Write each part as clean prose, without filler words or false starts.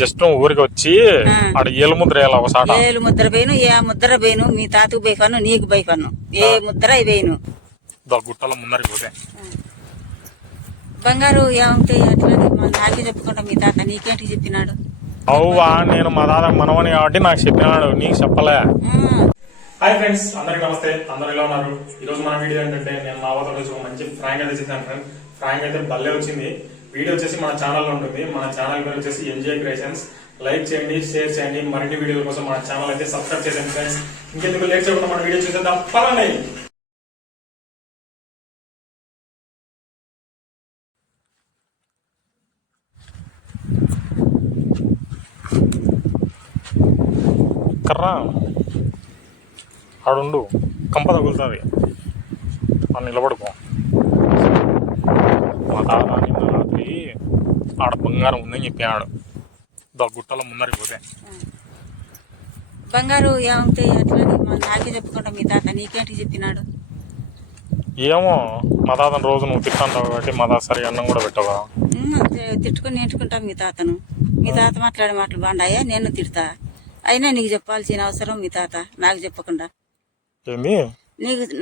Just ఊరికి వచ్చి ఆడ ఏలు ముద్ర వేయాలి ఒకసారి. ఏలు ముద్ర పోయిను, ఏ ముద్ర పోయిను, మీ తాతకు బైపన్ను, నీకు బైపన్ను, ఏ ముద్ర పోయిను. గుట్టలో ముందరికి పోతే బంగారు ఏమంటే అట్లా నాకే చెప్పుకుంటా, మీ తాత నీకేంటి చెప్పినాడు? అవువా, నేను మా తాత మనవని కాబట్టి నాకు చెప్పినాడు, నీకు చెప్పలే. హాయ్ ఫ్రెండ్స్, అందరికి నమస్తే. అందరు ఎలా ఉన్నారు? ఈ రోజు మన వీడియో ఏంటంటే, నేను మా వద్ద నుంచి మంచి ఫ్రాంక్ అయితే చేశాను ఫ్రెండ్. ఫ్రాంక్ అయితే భలే వచ్చింది. వీడియో వచ్చేసి మన ఛానల్ ఉంటుంది. మన ఛానల్ పేరు వచ్చేసి ఎంజే క్రియేషన్స్. లైక్ చేయండి, షేర్ చేయండి. మరిన్ని వీడియోల కోసం మన ఛానల్ అయితే సబ్స్క్రైబ్ చేయండి ఫ్రెండ్స్. ఇంకెందుకు లేట్ చేయకుండా మన వీడియో చూసేద్దాం పదండి. కర్రా ఆడుండు, కంప తగులుతుంది, మనం నిలబడుకో. మా తాత నిన్న రాత్రి ఆడ బంగారం ఉందని చెప్పాడు. గుట్టలో ముందరికి పోతే బంగారు ఏమంటే అట్లా నాకే చెప్పుకుంటా, మీ తాత నీకేంటి చెప్పినాడు? ఏమో, మా తాతను రోజు నువ్వు తిట్టావు కాబట్టి మా తాత సరిగా అన్నం కూడా పెట్టవా? తిట్టుకుని నేర్చుకుంటా మీ తాతను. మీ తాత మాట్లాడే మాటలు బాగుండాయా? నేను తిడతా. అయినా నీకు చెప్పాల్సిన అవసరం మీ తాత నాకు చెప్పకుండా ఏంది?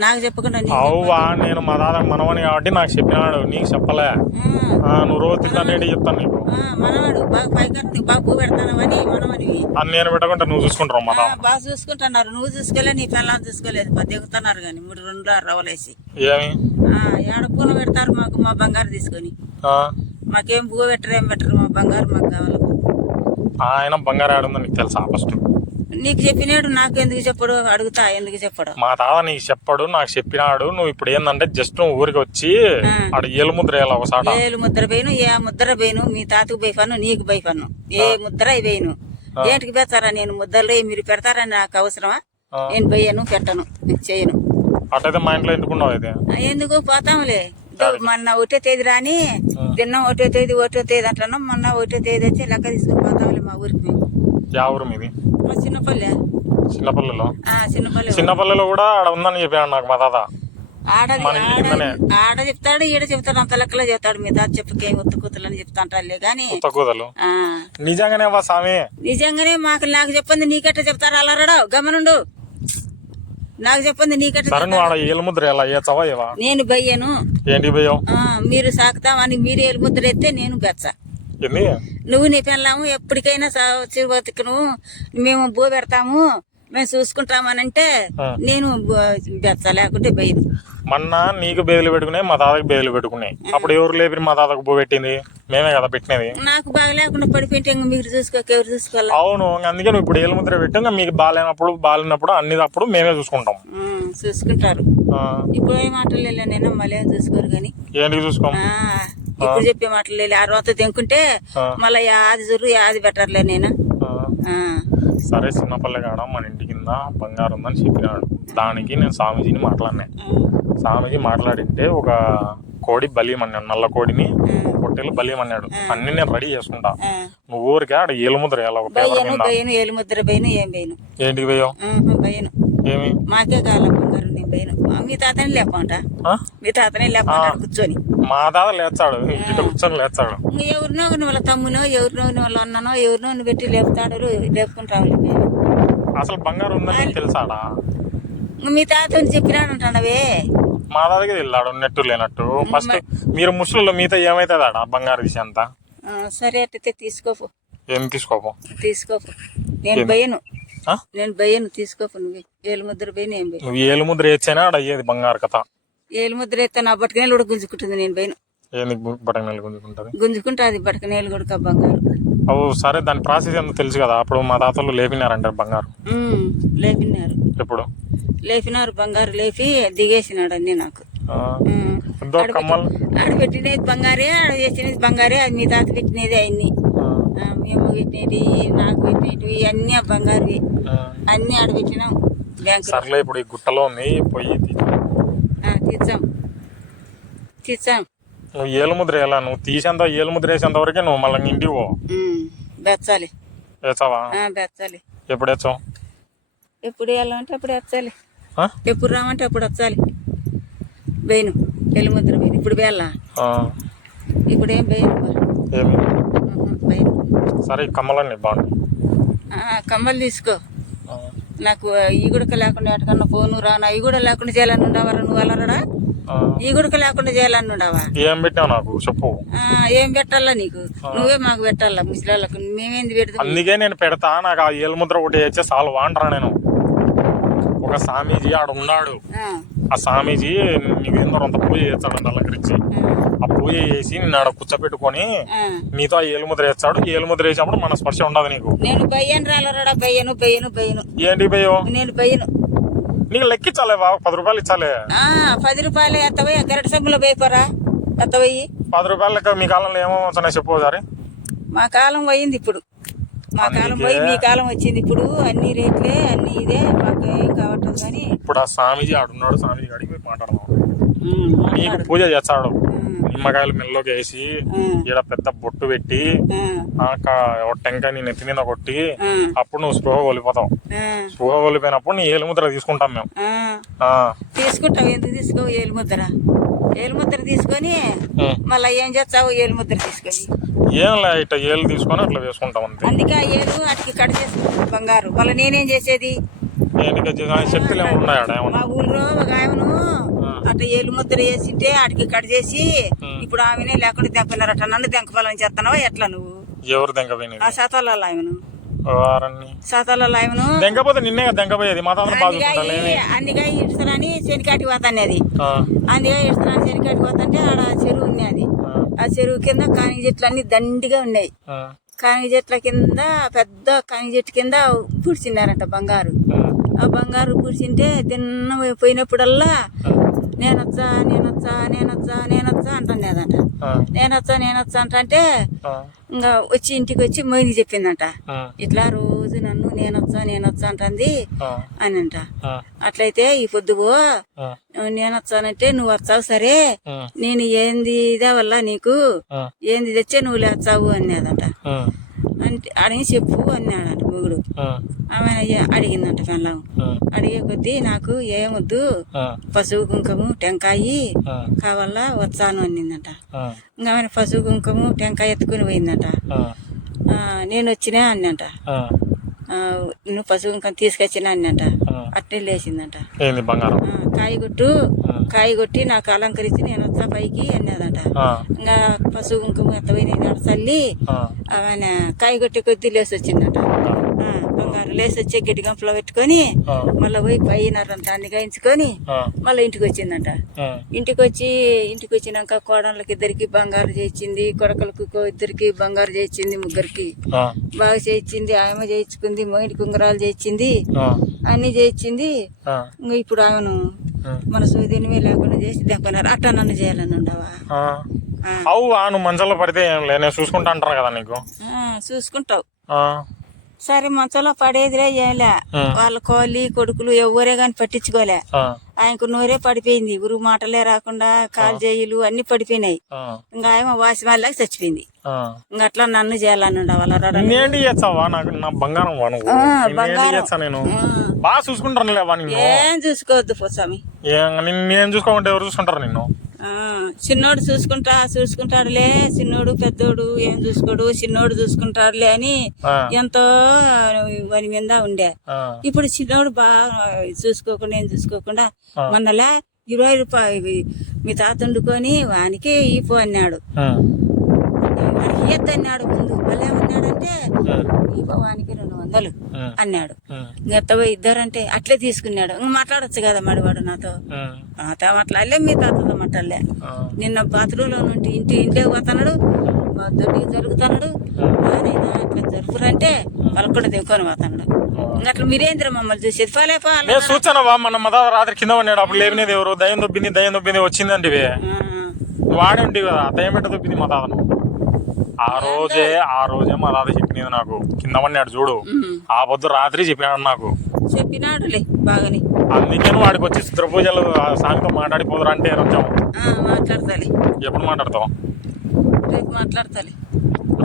నాకు చెప్పకుండా అవువా, నేను మా తాత మనవని కాబట్టి నాకు చెప్పినాడు, నీకు చెప్పలే. నువ్వు రోజు తింటానేటి చెప్తాను నీకు. మనవాడు బాగా పైగా బాగా పూ పెడతానవని మనవనివి అని నేను పెట్టకుండా నువ్వు చూసుకుంటావు. మా తాత బాగా చూసుకుంటున్నారు. నువ్వు చూసుకోలే, నీ పిల్లలు చూసుకోలేదు. దిగుతున్నారు కానీ 3 రవ్వలేసి ఏమి ఏడ పూన పెడతారు మాకు, మా బంగారు తీసుకొని. మాకేం పువ్వు పెట్టరు, ఏం పెట్టరు. మా బంగారు మాకు కావాలి. ఆయన బంగారు ఆడుందో నీకు తెలుసా? ఫస్ట్ నీకు చెప్పినాడు, నాకు ఎందుకు చెప్పడు? అడుగుతా, ఎందుకు చెప్పడు? మా తాత నీకు చెప్పాడు, నాకు చెప్పినాడు. నువ్వు ఇప్పుడు ఏంటంటే జస్ట్ నువ్వు ఊరికి వచ్చి ఆడ ఏలు ముద్ర వేయాలి ఒకసారి. ఏలు ముద్ర పోయిను, ఏ ముద్ర పోయిను, మీ తాతకు బైపన్ను, నీకు బైపన్ను, ఏ ముద్ర పోయిను. ఏంటికి పెడతారా? నేను ముద్రలో మీరు పెడతారని నాకు అవసరమా? నేను పోయాను, పెట్టను, చేయను. అటైతే మా ఇంట్లో ఎందుకున్నావు? అయితే ఎందుకు పోతాంలే. మొన్న 1వ తేదీ రాని తిన్నాం, 1వ తేదీ అంటున్నాం. మొన్న 1వ తేదీ వచ్చి లెక్క తీసుకుని పోతాంలే మా ఊరికి. మేము యా ఊరు మీది? చిన్నపల్లె. చిన్నపల్లెలో? చిన్నపల్లె. చిన్నపల్లెలో కూడా ఆడ ఉందని చెప్పాడు నాకు మా తాత. ఆడ చెప్తాడు, ఈడ చెప్తాడు, అంత లెక్కలో చెప్తాడు. మీ తాత చెప్పకేం ఉత్త కూతులు అని చెప్తాంటారులే గాని. కూతులు నిజంగానే వా స్వామి? నిజంగానే. నాకు చెప్పింది నీకెట్ట చెప్తారు? అలా గమనుండు, నాకు చెప్పింది నీకెట్ట? నేను బయ్యను. ఏంటి బయ్యం? మీరు సాకుతామని మీరు ఏలు ముద్ర ఎత్తే నేను బెచ్చ. నువ్వు నీ పెళ్ళాము ఎప్పటికైనా బతుకును, మేము బో పెడతాము, మేము చూసుకుంటామనంటే నేను బెచ్చ, లేకుంటే బయ్యను. మొన్న నీకు బేదలు పెట్టుకున్నాయి, మా తాతకు బేదలు పెట్టుకున్నాయి. అప్పుడు ఎవరు లేపి మా తాతకు బో పెట్టింది? మేమే కదా పెట్టినది. నాకు బాగా లేకుండా పడిపోయింటే మీరు చూసుకోక ఎవరు చూసుకోవాలి? అవును, అందుకే నువ్వు ఇప్పుడు ఏలు ముద్ర పెట్టు. మీకు బాగాలేనప్పుడు అన్ని అప్పుడు మేమే చూసుకుంటాం. చూసుకుంటారు. ఇప్పుడు ఏ మాటలు వెళ్ళా నేను మళ్ళీ చూసుకోరు కానీ. ఏంటికి చూసుకో? ఇప్పుడు చెప్పే మాటలు వెళ్ళి ఆ రోజు తెంకుంటే మళ్ళీ యాది జుర్రు యాది బెటర్లే నేను. సరే, చిన్నపల్లె కాడ మన ఇంటి కింద బంగారం ఉందని చెప్పినాడు. దానికి నేను స్వామీజీని మాట్లాడినా. స్వామీజీ మాట్లాడింటే ఒక కోడి బలియమన్నాడు, నల్ల కోడిని పొట్టేలు బలియమన్నాడు. అన్ని నేను రెడీ చేసుకుంటా. నువ్వు ఊరికే ఆడ ఏలు ముద్ర ఏలు ముద్ర పోయిన ఏం పోయిను. ఏంటికి పోయావు? పోయిను. ఏమి? మాకే కాల బంగారు నేను పోయిను. మీ తాతని లేపంట, మీ తాతని లేపంట కూర్చొని. మా తాత లేచాడు, ఇటు కూర్చొని లేచాడు. ఎవరినో వాళ్ళ తమ్మునో, ఎవరినో వాళ్ళ అన్ననో, ఎవరినో పెట్టి లేపుతాడు, లేపుకుంటాం. అసలు బంగారు ఉందని తెలుసాడా? మీ తాతని చెప్పినాడంటానవే. మా తాతకి వెళ్ళాడు నెట్టు లేనట్టు. ఫస్ట్ మీరు ముసలిలో మీతో ఏమైతుంది ఆడ బంగారు విషయం అంతా? సరే అట్టయితే తీసుకోపో. ఏం తీసుకోపో? నేను భయను, తీసుకోపో. నువ్వు ఏలు ముద్ర పోయిన ఏం పోయి. నువ్వు ఏలు ముద్ర వేస్తేనే ఆడ అయ్యేది బంగారు కథ. ఏలు ముద్ర వేస్తే నా బట్టకనేలు కూడా గుంజుకుంటుంది. నేను పోయిన బట్టకనేలు గుంజుకుంటుంది. గుంజుకుంటుంది బట్టకనేలు కూడా బంగారు. అవు సరే, దాని ప్రాసెస్ ఏందో తెలుసు కదా. అప్పుడు మా తాతలు లేపినారంటారు బంగారు. లేపినారు. ఎప్పుడు లేపినారు? బంగారు లేపి దిగేసినాడు అన్ని నాకు. ఆడ పెట్టినది బంగారే, ఆడ చేసినది బంగారే. అది మీ తాత పెట్టినది అన్ని, మేము పెట్టినవి, నాకు పెట్టినవి అన్ని బంగారువి. అన్ని ఆడ పెట్టినాం బ్యాంకు. సర్లే, ఇప్పుడు ఈ గుట్టలో ఉంది, పోయి తీసాం. నువ్వు ఏలు ముద్ర వేయాలా? నువ్వు తీసేంత ఏలు ముద్ర వేసేంత వరకే నువ్వు మళ్ళీ ఇంటికి పో. బెచ్చాలి. వేసావా? బెచ్చాలి. ఎప్పుడు వేసావు? ఎప్పుడు వేయాలంటే అప్పుడు వచ్చాలి, ఎప్పుడు రామంటే అప్పుడు వచ్చాలి. వేయను ఎల్లు ముద్ర వేయను. ఇప్పుడు వేయాలా? ఇప్పుడు ఏం వేయను, వేయను. సరే ఈ కమ్మలన్నీ బాగుంది. కమ్మలు తీసుకో. నాకు ఈ గుడక లేకుండా ఎటకన్నా ఫోను రాను, ఈ కూడా లేకుండా చేయాలని ఉండవరా నువ్వు అలరడా? ఈ గుడక లేకుండా చేయాలని ఉండవా? ఏం పెట్టావు నాకు చెప్పు. ఏం పెట్టాలా నీకు? నువ్వే మాకు పెట్టాలా ముసలాళ్ళకు, మేమేంది పెడతాం? అందుకే నేను పెడతా. నాకు ఆ ఏలుముద్ర ఒకటి వేస్తే చాలు అంటారా. నేను ఒక స్వామీజీ ఆడ ఉన్నాడు. ఆ స్వామీజీ నీకు ఏందో అంత పూజ చేస్తాడు అలంకరించి. ఆ పూజ చేసి నిన్ను ఆడ కూర్చోపెట్టుకొని నీతో ఆ ఏలుముద్ర వేస్తాడు. ఏలుముద్ర వేసినప్పుడు మన స్పర్శ ఉండదు నీకు. నేను బయ్యను రాలరా, బయ్యను బయ్యను బయ్యను. ఏంటి భయ్యో? నేను బయ్యను. నీకు లెక్కించాలే బాబు, 10 రూపాయలు ఇచ్చాలే. 10 రూపాయలు ఎత్తపోయి గరట సబ్బులో పోయిపోరా, ఎత్తపోయి. 10 రూపాయలు లెక్క మీ కాలంలో ఏమో చెప్పు ఒకసారి. మా కాలం పోయింది ఇప్పుడు, మా కాలం పోయి మీ కాలం వచ్చింది ఇప్పుడు. అన్ని రేట్లే అన్ని ఇదే, మాకు ఏం కావట్లేదు. కానీ ఇప్పుడు ఆ స్వామీజీ ఆడున్నాడు, స్వామీజీ అడిగి పోయి మాట్లాడదాం. నీకు పూజ చేస్తాడు. నిమ్మకాయలు మెల్లోకి వేసి ఈడ పెద్ద బొట్టు పెట్టి టెంకాయ నీ నెత్తి మీద కొట్టి అప్పుడు నువ్వు స్పృహ కోల్పోతావు. స్పృహ కోల్పోయినప్పుడు నీ ఏలుముద్ర తీసుకుంటాం మేము. తీసుకుంటావు. ఎందుకు తీసుకోవు ఏలుముద్ర? ఏలుముద్ర తీసుకొని మళ్ళీ ఏం చేస్తావు? ఏలుముద్ర తీసుకొని ఏం లే ఇట్లా ఏలు తీసుకొని అట్లా వేసుకుంటాం అంతే. అందుకే ఆ ఏలు అటుకి కట్ చేసుకుంటాం బంగారు. మళ్ళీ నేనేం చేసేది? శక్తులు ఏమి ఉన్నాయా? మా ఊళ్ళో ఒక ఆయనను అట్లా ఏలు ముద్ర వేసింటే అటుకి కట్ చేసి ఇప్పుడు ఆమెనే లేకుండా దెంపినారట. నన్ను దెంకపాలని చేస్తున్నావా ఎట్లా నువ్వు? ఎవరు దెంకపోయినది? ఆ శాతాలలో ఆయనను, శాతాలలో ఆయనను దెంకపోతే నిన్నే దెంకపోయేది. మా తాత అందుగా ఇడుస్తారని శనికాటికి పోతాను. అది అందుగా ఇడుస్తారని శనికాటికి పోతుంటే ఆడ చెరువు ఉన్నది. ఆ చెరువు కింద కాని చెట్లు అన్ని దండిగా ఉన్నాయి. కాని చెట్ల కింద పెద్ద కాని చెట్టు కింద పూడ్చినారంట బంగారు. ఆ బంగారు పూడ్చింటే తిన్న పోయినప్పుడల్లా నేనొచ్చా నేనొచ్చా నేనొచ్చా నేనొచ్చా అంటున్నదంట. నేనొచ్చా అంటే ఇంకా వచ్చి ఇంటికి వచ్చి మొయిని చెప్పిందంట, ఇట్లా రోజు నన్ను నేనొచ్చా అంటుంది అని అంట. అట్లయితే ఈ పొద్దుగో నేనొచ్చానంటే నువ్వు వచ్చావు, సరే నేను ఏంది ఇదే వల్ల నీకు ఏంది తెచ్చే నువ్వు లేచావు అన్నదంట. అంటే అడిగి చెప్పు అన్నాడంట మొగుడు. ఆమె అడిగిందంట పెళ్ళం. అడిగే కొద్దీ నాకు ఏమొద్దు, పసుపు కుంకుమ టెంకాయి కావాలా వచ్చాను అనిందంట. ఇంకా ఆమె పసుపు కుంకుమ టెంకాయ ఎత్తుకుని పోయిందంట. నేను వచ్చినా అన్నంట. నువ్వు పసుపు కుంకుమ తీసుకొచ్చినా అన్నంట. అట్నే లేచిందంట. కాయ కొట్టి నాకు అలంకరించి నేను వచ్చా పైకి అన్నదంట. ఇంకా పసుపు కుంకుమ ఎత్తపోయిన చల్లి ఆమె కాయ కొట్టి కొద్ది లేసి వచ్చిందంట. బంగారు లేసి వచ్చి గడ్డి గంపలో పెట్టుకొని మళ్ళీ పోయి పైనరంతా అన్ని గాయించుకొని మళ్ళీ ఇంటికి వచ్చిందంట. ఇంటికి వచ్చినాక కోడళ్ళకి ఇద్దరికి బంగారు చేయించింది, కొడకలకు ఇద్దరికి బంగారు చేయించింది, ముగ్గురికి బాగా చేయించింది. ఆమె చేయించుకుంది, మొయిడి కుంగరాలు చేయించింది, అన్ని చేయించింది. ఇంకా ఇప్పుడు ఆమెను మన సూదినిమే లేకుండా చేసి దెబ్బనారు. అట్టా నన్ను చేయాలని ఉండవా? నువ్వు మంచంలో పడితే ఏం లే, నేను చూసుకుంటా అంటారు కదా నీకు. చూసుకుంటావు. సరే మంచంలో పడేదిలే, ఏంలే. వాళ్ళ కోళ్ళి కొడుకులు ఎవరే గాని పట్టించుకోలే. ఆయనకు నోరే పడిపోయింది, ఊరు మాటలే రాకుండా కాలు చేయులు అన్ని పడిపోయినాయి. ఇంకా ఆయన వాసి వాళ్ళకి చచ్చిపోయింది. ఇంకా అట్లా నన్ను చేయాలని ఉండవాళ్ళ. బాగా చూసుకుంటాను. ఏం చూసుకోవద్దు పోసామి. నేను చూసుకోమంటే ఎవరు చూసుకుంటారు నిన్ను? చిన్నోడు చూసుకుంటాడులే, చిన్నోడు పెద్దోడు ఏం చూసుకోడు, చిన్నోడు చూసుకుంటాడులే అని ఎంతో వాని మీద ఉండే. ఇప్పుడు చిన్నోడు బాగా చూసుకోకుండా ఏం చూసుకోకుండా మొన్నలా 20 రూపాయలు మీ తాత వండుకొని వానికి ఈపో అన్నాడు. వానికి ఎత్తన్నాడు ముందు. మళ్ళీ ఏమన్నాడంటే ఈపో వానికి 200 అన్నాడు. ఎత్తవో ఇద్దరంటే అట్లే తీసుకున్నాడు. ఇంకా మాట్లాడొచ్చు కదా మడివాడు నాతో. మాట్లాడలే, మీ తాతతో మాట్లాడలే. నిన్న బాత్రూంలో నుండి ఇంటికి పోతున్నాడు, దొడ్డికి జరుగుతున్నాడు. నానైనా అట్లా జరుపురంటే వాళ్ళకు కూడా దిగుకొని పోతున్నాడు. అట్లా మీరేంద్ర మమ్మల్ని చూసేది? చూచానవా మన మదా రాత్రి కింద ఉన్నాడు. అప్పుడు లేవినేది ఎవరు? దయ్యం దొబ్బింది వచ్చిందండి. వాడండి కదా దయ్యం పెట్ట దొబ్బింది మా తాతను. ఆ రోజే మా తాత చెప్పినది నాకు. కింద పడినాడు చూడు, ఆ పొద్దు రాత్రి చెప్పినాడు నాకు. చెప్పినాడులే బాగానే. అందుకే వాడికి వచ్చి చిత్ర పూజలు సామితో మాట్లాడిపోదురా అంటే మాట్లాడతాలి. ఎప్పుడు మాట్లాడతావు? రేపు మాట్లాడతాలి.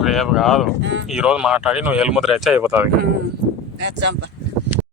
రేపు కాదు, ఈ రోజు మాట్లాడి నువ్వు ఏలుముద్ర వచ్చి అయిపోతుంది.